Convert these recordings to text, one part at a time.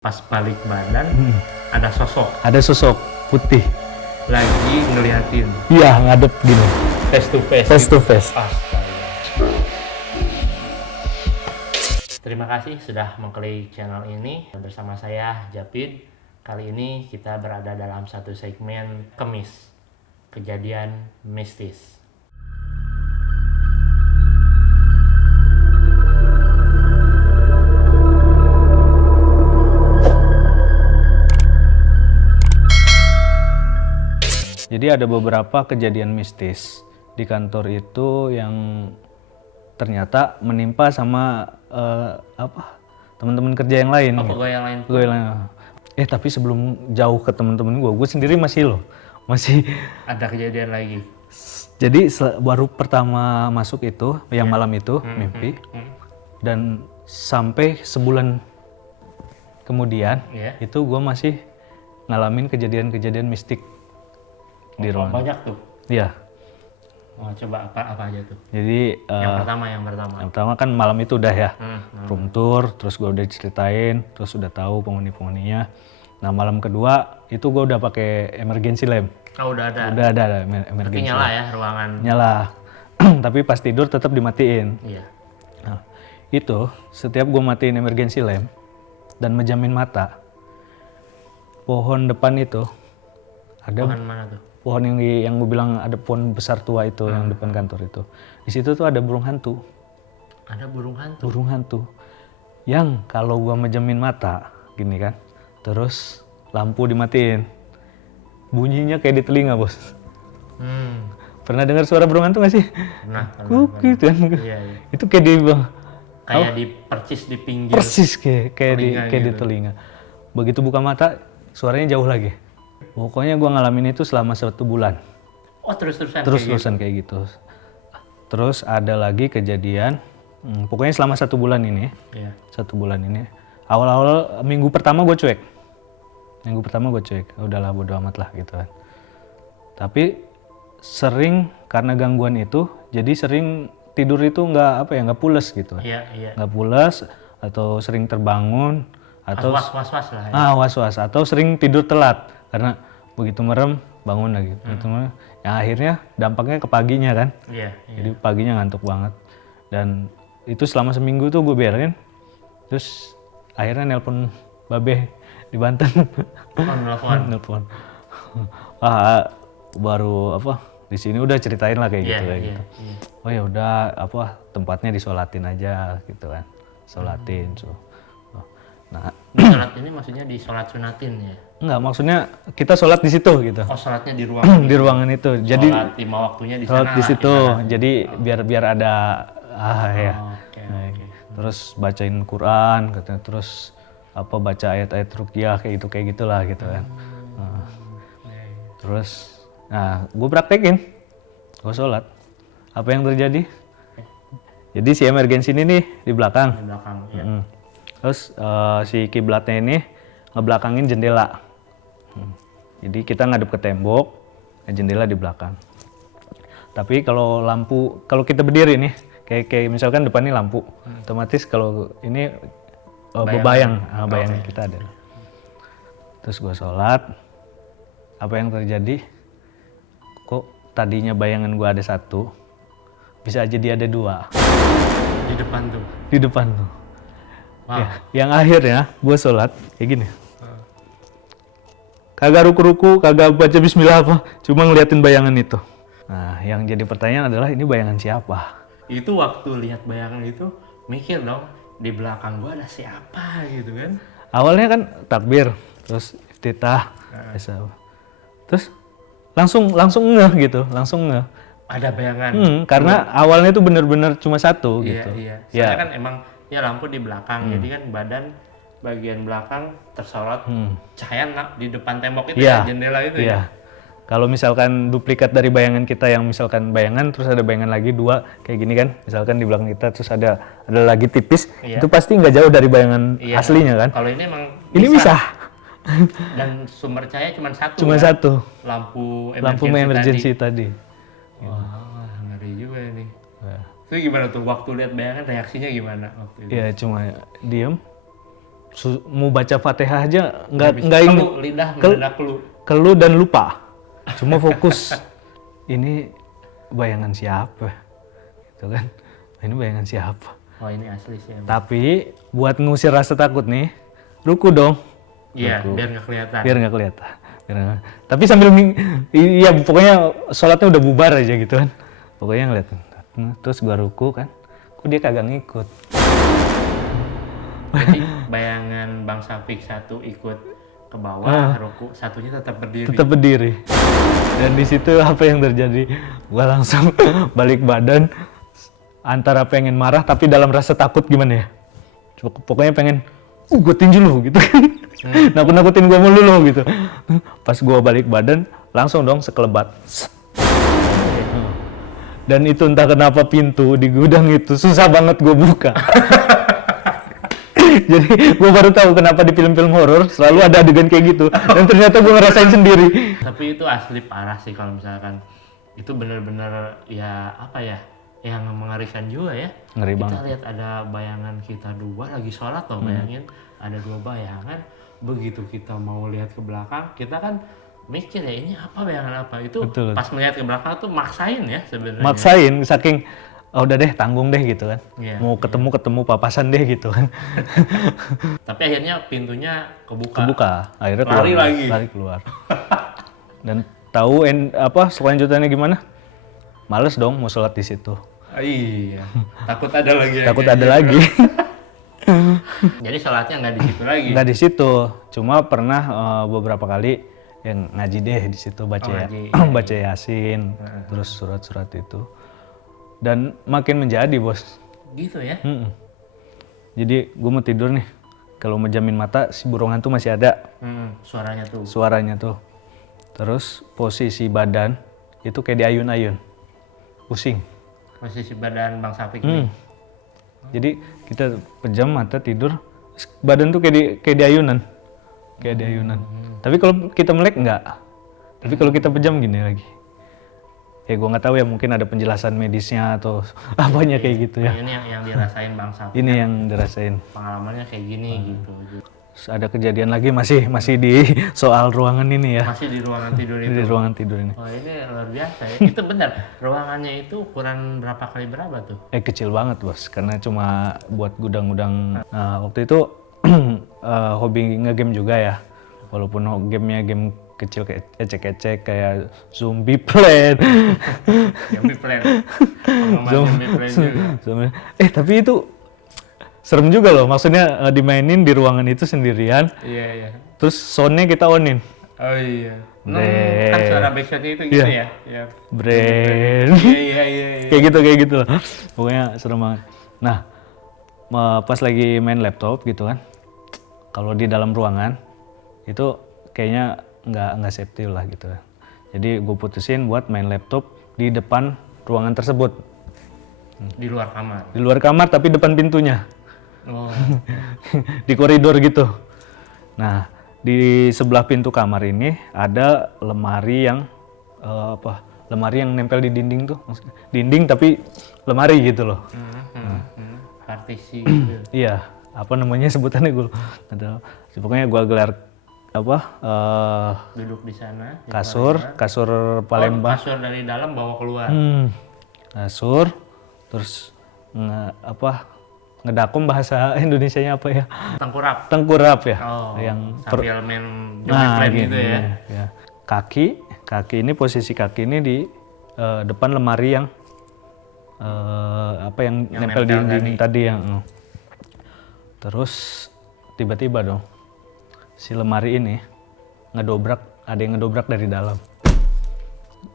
Pas balik badan ada sosok Ada sosok putih. lagi ngeliatin Iya, ngadep gini. face to face. Face to face. Astaga. Terima kasih sudah mengklik channel ini bersama saya Japid. Kali ini kita berada dalam satu segmen Kemis, kejadian mistis. Jadi ada beberapa kejadian mistis di kantor itu yang ternyata menimpa sama teman-teman kerja yang lain. Apa yang lain? Pegawai lain. Tapi sebelum jauh ke teman-teman gue sendiri masih Ada kejadian lagi. Jadi baru pertama masuk itu, yang malam itu mimpi, dan sampai sebulan kemudian itu gue masih ngalamin kejadian-kejadian mistik di ruangan. Banyak tuh. Iya. Oh, coba apa aja tuh? Jadi Yang pertama kan malam itu udah ya, room tour, terus gue udah ceritain, terus udah tahu penghuni-penghuninya. Nah malam kedua itu gue udah pakai emergency lamp. Oh, udah ada. Udah ada Tapi emergency nyala lamp. ya ruangan. Nyala. Tapi pas tidur tetap dimatiin. Iya. Nah, itu setiap gue matiin emergency lamp dan menjamin mata, pohon depan itu ada Pohon mana tuh? pohon yang gue bilang ada pohon besar tua itu yang depan kantor itu. Di situ tuh ada burung hantu. Ada burung hantu. Burung hantu. Yang kalau gue menjamin mata gini kan, terus lampu dimatiin, bunyinya kayak di telinga, bos. Pernah dengar suara burung hantu nggak sih? Pernah. Gitu kan. Iya. Itu kayak di Kayak di percis di pinggir. persis kayak telinga di gitu. telinga. Begitu buka mata, suaranya jauh lagi. Pokoknya gue ngalamin itu selama 1 bulan. Oh, terus-terusan Kayak gitu. Terus ada lagi kejadian, pokoknya selama 1 bulan ini, Iya. 1 bulan ini, awal-awal minggu pertama gue cuek. Udahlah bodo amat lah gitu kan. Tapi sering karena gangguan itu, jadi sering tidur itu nggak pules gitu kan. Iya. Nggak pules atau sering terbangun atau Was-was lah ya. was-was atau sering tidur telat karena begitu merem bangun lagi. Begitu merem, yang akhirnya dampaknya ke paginya kan. Iya. Jadi paginya ngantuk banget. Dan itu selama seminggu tuh gue biarin. Terus akhirnya nelpon Babe di Banten. Nelpon. Baru di sini udah ceritain lah kayak gitu kayak gitu. Iya. Oh ya udah tempatnya disolatin aja gitu kan. Solatin. Nah, Sholat ini maksudnya di sholat sunatin ya? enggak, maksudnya kita sholat di situ gitu. Oh, sholatnya di ruangan. Di ruangan itu. Jadi Sholat 5 waktunya di sana. sholat di lah, situ. kita. Jadi biar ada ya. Oke. Terus bacain Quran katanya, terus baca ayat-ayat ruqyah kayak gitulah gitu kan. Terus gue praktekin. Gue sholat. Apa yang terjadi? Jadi si emergency ini nih di belakang. Di belakang. Ya. Terus si kiblatnya ini ngebelakangin jendela. Jadi kita ngadep ke tembok, jendela di belakang. Tapi kalau kita berdiri nih, kayak misalkan depan ini lampu, otomatis kalau ini bayang kita ada. Terus gue sholat, apa yang terjadi? Kok tadinya bayangan gue ada 1, bisa aja dia ada 2. Di depan tuh. Di depan tuh. Wow. Ya, yang akhirnya gue sholat kayak gini. Kagak ruku-ruku, kagak baca bismillah cuma ngeliatin bayangan itu. Nah, yang jadi pertanyaan adalah ini bayangan siapa? Itu waktu lihat bayangan itu mikir dong, di belakang gua ada siapa gitu kan? Awalnya kan takbir, terus iftitah, terus langsung ngeh gitu, Ada bayangan. Karena awalnya itu bener-bener cuma 1 gitu. Iya. Soalnya kan emang ya lampu di belakang, jadi kan bagian belakang tersorot cahaya di depan tembok itu ya, jendela itu ya. Kalau misalkan duplikat dari bayangan kita yang misalkan bayangan terus ada bayangan lagi 2 kayak gini kan, misalkan di belakang kita terus ada lagi tipis, itu pasti nggak jauh dari bayangan aslinya kan. Kalau ini emang bisa. Dan sumber cahaya cuma 1. Cuma kan? 1. Lampu emergency tadi. Wah, ngeri juga ini. Itu gimana tuh waktu lihat bayangan, reaksinya gimana waktu itu? Ya cuma diem, mau baca Fatihah aja nggak Kelu, lidah mendadak kelu. keluh dan lupa. Cuma fokus ini bayangan siapa gitu kan, ini bayangan siapa. Oh ini asli sih emang. Tapi buat ngusir rasa takut nih, ruku dong. Iya, Ruku. biar nggak kelihatan. Biar nggak kelihatan. Tapi sambil iya pokoknya sholatnya udah bubar aja gitu kan, pokoknya ngeliatin. Terus gua ruku kan, kok dia kagak ngikut. Jadi bayangan Bang Safik satu ikut ke bawah, ruku, satunya tetap berdiri. Tetap berdiri. Dan di situ apa yang terjadi? Gua langsung balik badan, antara pengen marah tapi dalam rasa takut gimana ya? Pokoknya pengen, gue tinju lu gitu kan. Nakut-nakutin gue mulu lo gitu. Pas gue balik badan, langsung dong sekelebat. Dan itu entah kenapa pintu di gudang itu susah banget gue buka. Jadi gue baru tahu kenapa di film-film horor selalu ada adegan kayak gitu. Dan ternyata gue ngerasain sendiri. Tapi itu asli parah sih kalau misalkan itu bener-bener ya apa ya, yang mengerikan juga ya. Ngeri Kita banget. lihat ada bayangan kita dua lagi sholat loh, bayangin ada dua bayangan. Begitu kita mau lihat ke belakang, kita kan mikir ya ini apa bayangan apa itu. Betul. Pas melihat ke belakang tuh maksain ya sebenarnya. Maksain saking oh udah deh tanggung deh gitu kan. Iya, Mau ketemu papasan deh gitu kan. Tapi akhirnya pintunya kebuka. Kebuka, akhirnya Lari keluar. lagi. Lari keluar. Dan tahu selanjutnya gimana? Males dong mau sholat di situ. Iya. Takut ada lagi. Takut ada lagi. Jadi sholatnya nggak di situ lagi. Nggak di situ, cuma pernah beberapa kali yang ngaji deh di situ ngaji. baca Yasin, terus surat-surat itu. Dan makin menjadi bos. Gitu ya. Jadi gue mau tidur nih, kalau menjamin mata si burung hantu masih ada Suaranya tuh. suaranya tuh. Terus posisi badan itu kayak diayun-ayun, pusing. Posisi badan Bang Safik nih. Jadi kita pejam mata tidur, badan tuh kayak di ayunan, kayak di ayunan. Tapi kalau kita melek enggak. Tapi kalau kita pejam gini lagi. Ya gue nggak tahu ya, mungkin ada penjelasan medisnya atau apanya kayak gitu ya. Ini yang dirasain Bang Safik. Ini yang dirasain. Pengalamannya kayak gini gitu. Terus ada kejadian lagi masih di soal ruangan ini ya. Masih di ruangan tidur itu. Di ruangan tidur ini. Oh ini luar biasa ya. Itu benar. Ruangannya itu ukuran berapa kali berapa tuh? Kecil banget bos, karena cuma buat gudang-gudang. Nah, waktu itu hobi ngegame juga ya. Walaupun gamenya game kecil kayak ecek-ecek kayak Zombie Plan. Zombie Plan. Pengalaman Zombie Plan juga. Tapi itu serem juga loh. Maksudnya dimainin di ruangan itu sendirian. Iya. Terus soundnya kita onin. Oh iya. Bre. Kan suara backsoundnya itu gitu Iya. ya. Iya. Brain. Iya. kayak gitu loh. Pokoknya serem banget. Nah, pas lagi main laptop gitu kan, kalau di dalam ruangan itu kayaknya nggak safety lah gitu kan. Jadi gue putusin buat main laptop di depan ruangan tersebut. Di luar kamar. Di luar kamar tapi depan pintunya. Oh. Di koridor gitu. Nah, di sebelah pintu kamar ini ada lemari yang lemari yang nempel di dinding tuh. Dinding tapi lemari gitu loh. Partisi gitu. Iya, apa namanya sebutannya gue nggak tahu. Pokoknya gue gelar Duduk di sana. di kasur Palembang. Kasur dari dalam bawa keluar. Kasur, terus ngedakum bahasa Indonesianya apa ya? Tengkurap ya. Oh, yang sambil main Zombie Plan gitu ya. Ya. Kaki ini posisi kaki ini di depan lemari yang yang nempel di dinding tadi yang. Terus tiba-tiba dong si lemari ini ada yang ngedobrak dari dalam.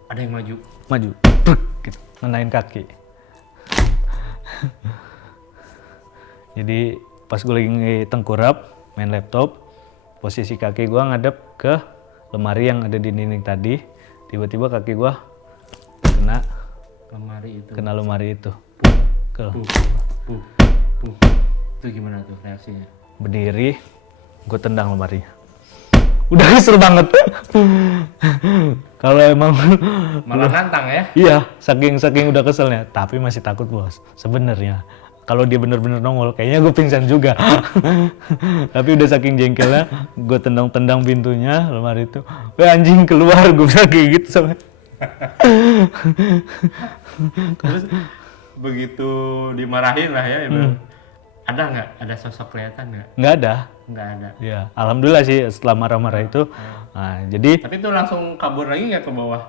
Ada yang maju. Gitu, ngenain kaki. Jadi pas gue lagi tengkurap main laptop, posisi kaki gue ngadep ke lemari yang ada di dinding tadi. Tiba-tiba kaki gue kena lemari itu. Itu gimana tuh reaksinya? Berdiri, gue tendang lemarinya. Udah kesel banget. Kalau emang malah nantang ya? Iya, saking udah keselnya. Tapi masih takut bos. Sebenarnya kalau dia bener-bener nongol, kayaknya gue pingsan juga. Tapi udah saking jengkelnya, gue tendang-tendang pintunya lemari itu. Weh anjing keluar, gue bilang kayak gitu sama. Terus begitu dimarahin lah ya, ada nggak? Ada sosok kelihatan nggak? Nggak ada. Nggak ada. Ya, alhamdulillah sih setelah marah-marah itu. Nah, jadi Tapi itu langsung kabur lagi nggak ke bawah?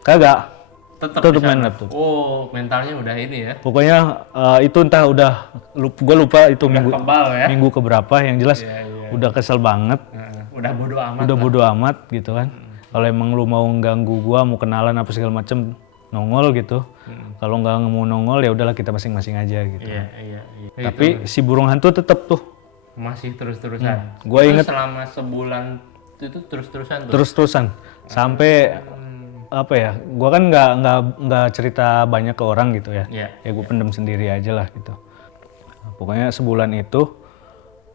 kagak. Tetap Tetep di sana? main laptop. Oh, mentalnya udah ini ya. Pokoknya itu entah udah, gue lupa itu Udah kebal ya. minggu keberapa. Yang jelas Iya, iya. udah kesel banget. Udah bodo amat. Udah bodo amat gitu kan. Kalau emang lu mau ganggu gua, mau kenalan apa segala macem, nongol gitu. Kalau nggak mau nongol ya udahlah kita masing-masing aja gitu. Iya, iya, iya. Tapi si burung hantu tetep tuh. Masih terus-terusan. Gua Itu inget selama sebulan itu terus-terusan tuh. terus-terusan sampai apa ya? Gua kan nggak cerita banyak ke orang gitu ya. Iya. Ya gue pendem sendiri aja lah gitu. Nah, pokoknya sebulan itu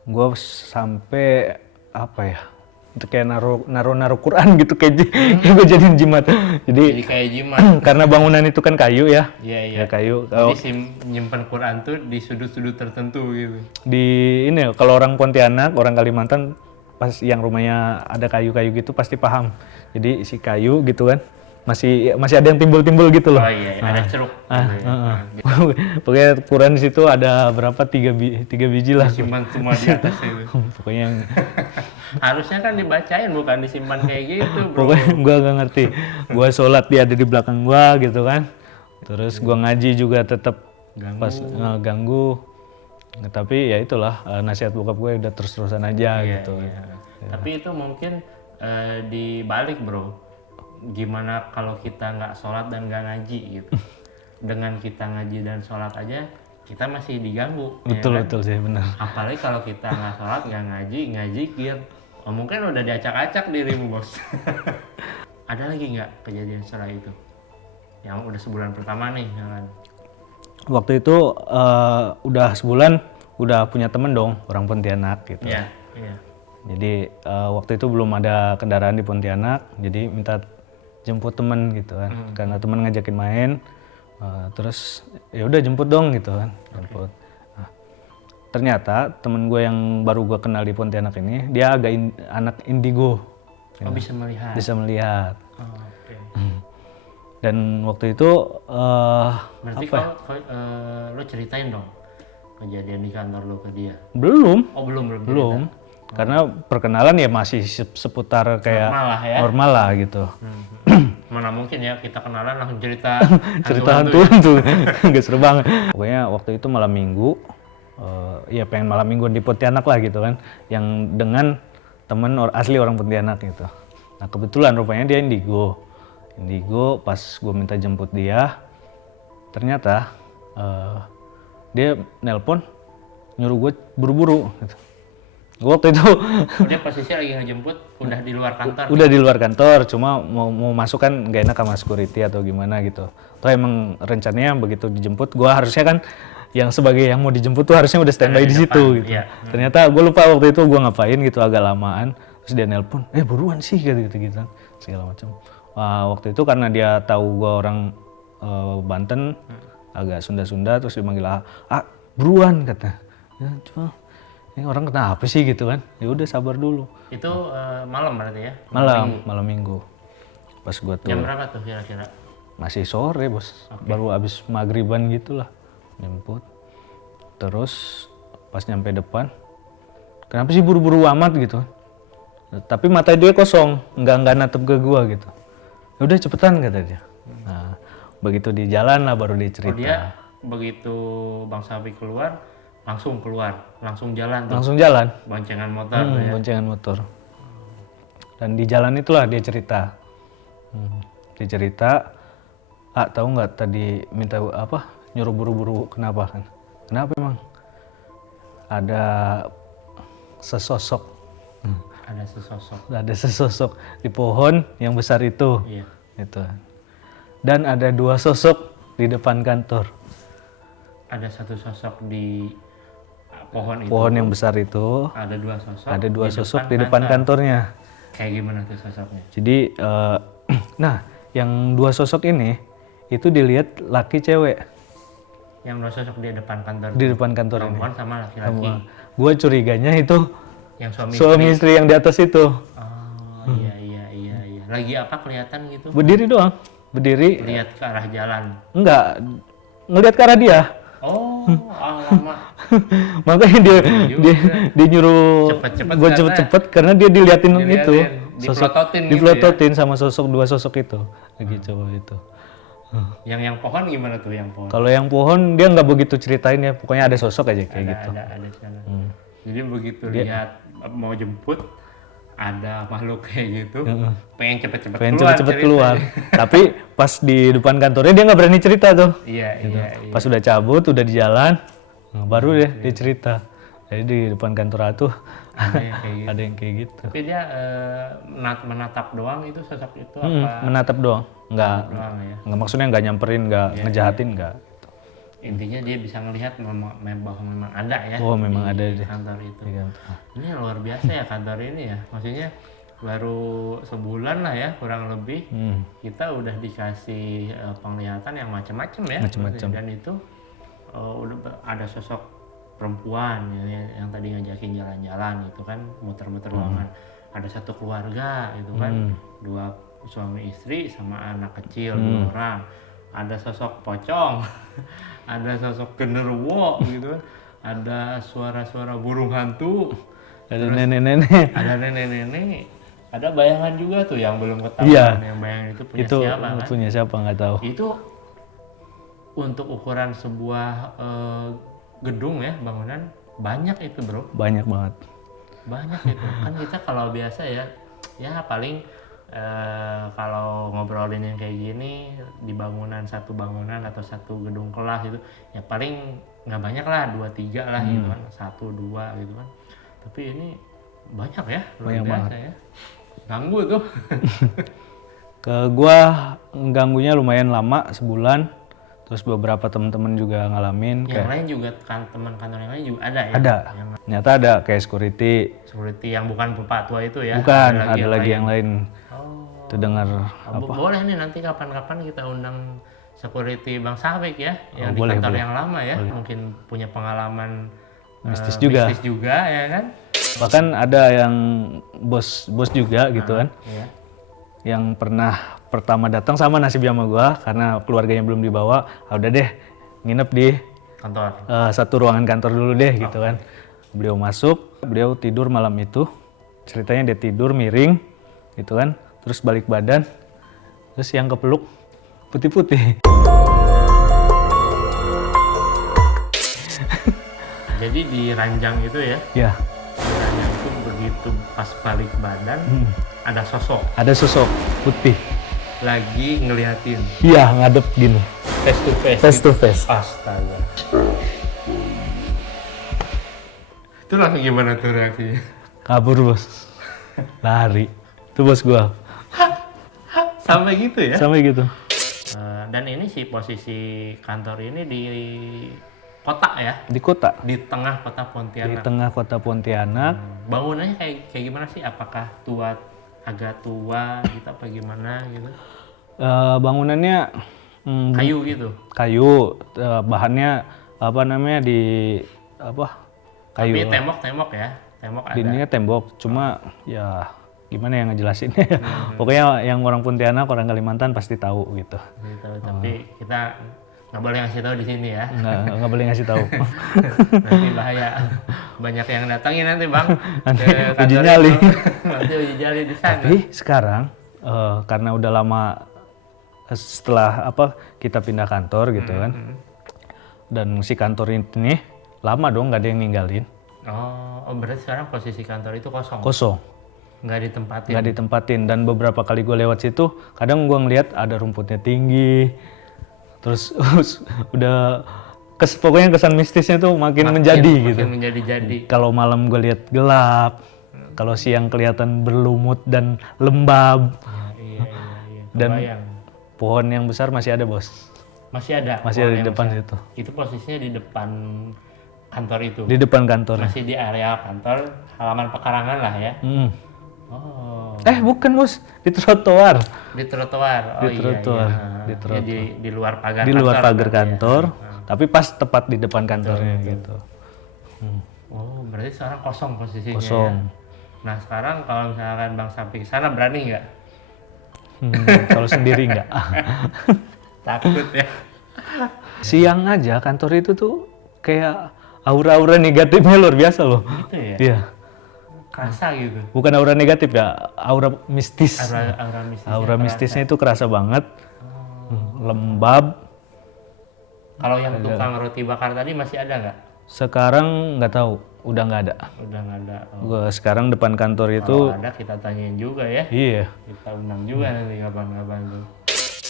gua sampai apa ya? Itu kayak naruh Quran gitu kayak gue jadiin jimat. Jadi kayak jimat. Karena bangunan itu kan kayu ya. Iya, iya. Ya kayu. Jadi nyimpen Quran tuh di sudut-sudut tertentu gitu. Di ini kalau orang Pontianak, orang Kalimantan pas yang rumahnya ada kayu-kayu gitu pasti paham. Jadi isi kayu gitu kan. Masih ada yang timbul-timbul gitu loh. Oh iya, ada ceruk. Pokoknya Quran di situ ada berapa? tiga biji lah. Simpan semua di atas itu. Pokoknya yang Harusnya kan dibacain bukan disimpan kayak gitu, bro. pokoknya gua gak ngerti. Gua sholat dia ada di belakang gua gitu kan. Terus gua ngaji juga tetap pas ganggu. Tapi ya itulah nasihat bokap gue udah terus-terusan aja gitu. Iya. Tapi itu mungkin dibalik, bro. Gimana kalau kita nggak sholat dan nggak ngaji gitu. Dengan kita ngaji dan sholat aja kita masih diganggu. Betul ya kan? betul sih benar. Apalagi kalau kita nggak sholat, nggak ngaji, nggak zikir, mungkin udah diacak-acak dirimu, bos. Ada lagi nggak kejadian setelah itu? Yang udah sebulan pertama nih, kan? Waktu itu udah sebulan udah punya temen dong orang Pontianak gitu. Iya, iya. Jadi waktu itu belum ada kendaraan di Pontianak, jadi minta jemput temen gitu kan. Karena temen ngajakin main, terus ya udah jemput dong gitu kan, jemput. Nah, ternyata temen gue yang baru gue kenal di Pontianak ini, dia agak anak indigo. Oh, bisa melihat. Bisa melihat. Oh, oke. Dan waktu itu Berarti kalau lo ceritain dong kejadian di kantor lo ke dia. belum. Oh, belum. Belum. Karena perkenalan ya masih seputar kayak Normal lah ya. normal lah gitu. Mana mungkin ya kita kenalan langsung cerita Cerita hantu tuh nggak seru banget. Pokoknya waktu itu malam minggu, ya pengen malam minggu di Pontianak lah gitu kan, yang dengan temen asli orang Pontianak gitu. Nah kebetulan rupanya dia indigo. Pas gue minta jemput dia, ternyata dia nelpon nyuruh gue buru-buru gitu. Waktu itu dia posisi lagi ngejemput udah di luar kantor. udah di luar kantor, cuma mau masuk kan nggak enak sama security atau gimana gitu. Toh emang rencananya begitu dijemput, gua harusnya kan yang sebagai yang mau dijemput tuh harusnya udah standby di situ gitu. Iya. Ternyata gue lupa waktu itu gua ngapain gitu, agak lamaan. Terus dia nelpon, buruan sih gitu segala macam. Waktu itu karena dia tahu gua orang Banten, agak Sunda-Sunda, terus dia manggil buruan kata. Ya, cuma ini orang kenapa sih gitu kan? Ya udah sabar dulu. Itu malam berarti ya? Malam minggu. Pas gua tuh Jam berapa tuh kira-kira? masih sore bos, baru abis maghriban gitulah jemput. Terus pas nyampe depan, kenapa sih buru-buru amat gitu? Tapi mata dia kosong, nggak natep ke gua gitu. Ya udah cepetan kata dia. Nah begitu di jalan lah baru dia cerita. Oh, dia begitu Bang Sapi keluar, langsung jalan tuh. Langsung jalan. Boncengan motor tuh ya. Boncengan motor. Dan di jalan itulah dia cerita. Dia cerita, tahu nggak tadi minta apa? Nyuruh buru-buru kenapa kan? Kenapa emang? Ada sesosok. Ada sesosok di pohon yang besar itu. Iya. Gitu. Dan ada 2 sosok di depan kantor. Ada satu sosok di pohon itu. Pohon yang besar itu. Ada 2 sosok. Ada 2 sosok di depan kantornya. Kayak gimana tuh sosoknya? Jadi, nah yang 2 sosok ini itu dilihat laki cewek. yang sosok di depan kantor? Di depan kantor ini. Perempuan sama laki-laki. Gue curiganya itu Yang suami istri yang di atas itu. Oh, iya. Lagi apa kelihatan gitu? Berdiri doang. Berdiri. Lihat ke arah jalan. Enggak. Ngelihat ke arah dia. Oh, alamak. Makanya dia nyuruh Cepet-cepet gue karena- cepet-cepet karena dia diliatin itu. dipelototin gitu Dipelototin sama dua sosok itu. Gitu itu. Yang pohon gimana tuh yang pohon? Kalau yang pohon dia nggak begitu ceritain ya. Pokoknya ada sosok aja kayak gitu. Ada di sana. Jadi begitu lihat mau jemput ada makhluk kayak gitu, pengen cepet-cepet Pengen keluar. cepet-cepet ceritanya. keluar. Tapi pas di depan kantornya dia nggak berani cerita tuh. Iya. Pas udah cabut, udah di jalan, baru deh dia cerita. Jadi di depan kantor tuh Ada yang kayak gitu. ada yang kayak gitu. Tapi dia menatap doang itu sosok itu apa? Menatap doang, nggak Doang ya. maksudnya nggak nyamperin, nggak ngejahatin, nggak. Intinya dia bisa ngelihat bahwa memang ada ya. Oh, memang ada di deh. kantor itu. Di kantor. Ini luar biasa ya kantor ini ya. Maksudnya baru sebulan lah ya kurang lebih kita udah dikasih penglihatan yang macam-macam ya. Macam-macam. Dan itu udah ada sosok perempuan yang tadi ngajakin jalan-jalan itu kan muter-muter ruangan. Ada satu keluarga itu kan 2 suami istri sama anak kecil 2 orang. Ada sosok pocong, ada sosok genderuwo gitu kan. Ada suara-suara burung hantu, Ada nenek-nenek. ada nenek-nenek, ada bayangan juga tuh yang belum ketahuan. Iya. Yang bayangan itu punya Itu siapa kan? punya siapa nggak tahu. Itu untuk ukuran sebuah gedung ya, bangunan banyak itu bro, Banyak banget. banyak itu. Kan kita kalau biasa ya paling kalau ngobrolin yang kayak gini di satu bangunan atau satu gedung kelas itu ya paling nggak banyak lah 2-3 lah gitu kan, 1-2 gitu kan. Tapi ini banyak ya, luar Banyak biasa banget. ya. Ganggu tuh. Ke gua ganggunya lumayan lama, sebulan. Terus beberapa teman-teman juga ngalamin. Yang lain juga kan teman kantor yang lain juga ada ya. Ada. Yang Ternyata ada kayak security. seperti yang bukan Bapak tua itu ya. Bukan, ada lagi yang lain. Oh. Itu dengar Boleh nih nanti kapan-kapan kita undang security Bang Sabik ya, yang di boleh, kantor boleh. yang lama ya, mungkin punya pengalaman Mistis juga. mistis juga ya kan? bahkan ada yang bos juga gitu kan. Iya. Yang pernah pertama datang sama nasib sama gua karena keluarganya belum dibawa. Udah deh nginep di Kantor. satu ruangan kantor dulu deh gitu kan. Beliau masuk, beliau tidur malam itu. Ceritanya dia tidur miring gitu kan. Terus balik badan. Terus yang kepeluk putih-putih. Jadi di ranjang itu ya, Ya, di ranjang itu begitu pas balik badan ada sosok ada sosok putih. lagi ngeliatin Iya, ngadep gini. face to face. Face to face. Astaga. Itu langsung gimana tuh reaksinya? Kabur, Bos. Lari. Itu bos gua. Sampai gitu ya? Sampai gitu. Dan ini sih posisi kantor ini di kota ya, Di kota. di tengah kota Di Pontianak. tengah kota Pontianak. Bangunannya kayak gimana sih? Apakah agak tua gitu apa gimana gitu? Bangunannya Kayu gitu. kayu, bahannya apa namanya kayu. Tapi tembok-tembok ya, tembok ada. Dindingnya tembok, cuma ya gimana yang ngejelasinnya. Pokoknya yang orang Pontianak, orang Kalimantan pasti tahu gitu. Gitu. Tapi kita nggak boleh ngasih tahu di sini ya. Nggak boleh ngasih tahu. Nanti bahaya. Banyak yang datangin nanti bang. Nanti ke uji kantor nyali. itu. Nanti uji nyali di sana. Tapi sekarang karena udah lama setelah kita pindah kantor gitu kan, dan si kantor ini lama dong nggak ada yang ninggalin, Oh, berarti sekarang posisi kantor itu kosong. kosong, Nggak ditempatin. nggak ditempatin. Dan beberapa kali gue lewat situ, kadang gue ngeliat ada rumputnya tinggi, terus udah pokoknya kesan mistisnya tuh makin menjadi gitu. Makin menjadi-jadi. Kalau malam gue lihat gelap, kalau siang kelihatan berlumut dan lembab. Iya. Dan Kebayang. pohon yang besar masih ada, bos. Masih ada. Masih ada di depan situ. Itu posisinya di depan kantor itu. Di depan kantor. Masih di area kantor, halaman pekarangan lah ya. Hmm. Oh. Bukan, bos, di trotoar. Di trotoar. Oh Di trotoar. iya. Di trotoar. Ya, di luar pagar Di kantor. luar pagar berarti ya. kantor. Tapi pas tepat di depan kantornya gitu. Oh, berarti sekarang kosong posisinya. Kosong. Ya? Nah, sekarang kalau misalkan Bang Sapi ke sana berani nggak? Kalau sendiri nggak. Takut ya. Siang aja kantor itu tuh kayak aura-aura negatifnya luar biasa loh. Gitu ya? Iya. Kerasa gitu. Bukan aura negatif ya, aura mistis. Aura mistisnya. Aura mistisnya itu kerasa banget. Lembab. Kalau yang tukang roti bakar tadi masih ada nggak? Sekarang nggak tahu, udah nggak ada. Udah nggak ada. Oh. Gua sekarang depan kantor itu, Kalau ada kita tanyain juga ya. iya. Kita undang juga nanti kapan-kapan tuh.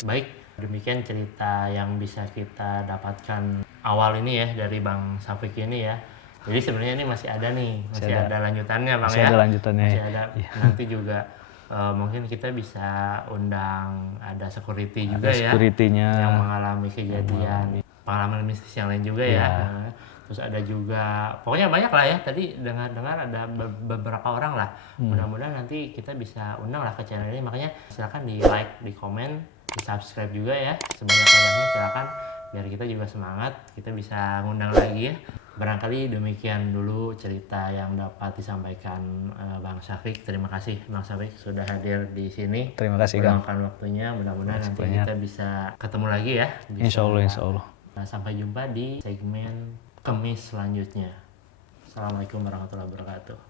Baik, demikian cerita yang bisa kita dapatkan awal ini ya dari Bang Safik ini ya. Jadi sebenarnya ini masih ada nih, masih ada lanjutannya Bang Masih ya. ada lanjutannya. Masih ada. Nanti juga mungkin kita bisa undang ada security juga ya. Security-nya. Yang mengalami kejadian pengalaman mistis yang lain juga ya. Nah, terus ada juga pokoknya banyak lah ya, tadi dengar ada beberapa orang lah. Mudah-mudahan nanti kita bisa undang lah ke channel ini, makanya silakan di like, di komen, di subscribe juga ya, sebanyak-banyaknya silakan biar kita juga semangat, kita bisa ngundang lagi ya. Barangkali demikian dulu cerita yang dapat disampaikan Bang Safik. Terima kasih Bang Safik sudah hadir di sini. Terima kasih Kang. Meluangkan waktunya, mudah-mudahan nanti kita bisa ketemu lagi ya. Insya Allah. Sampai jumpa di segmen Kemis selanjutnya. Assalamualaikum warahmatullahi wabarakatuh.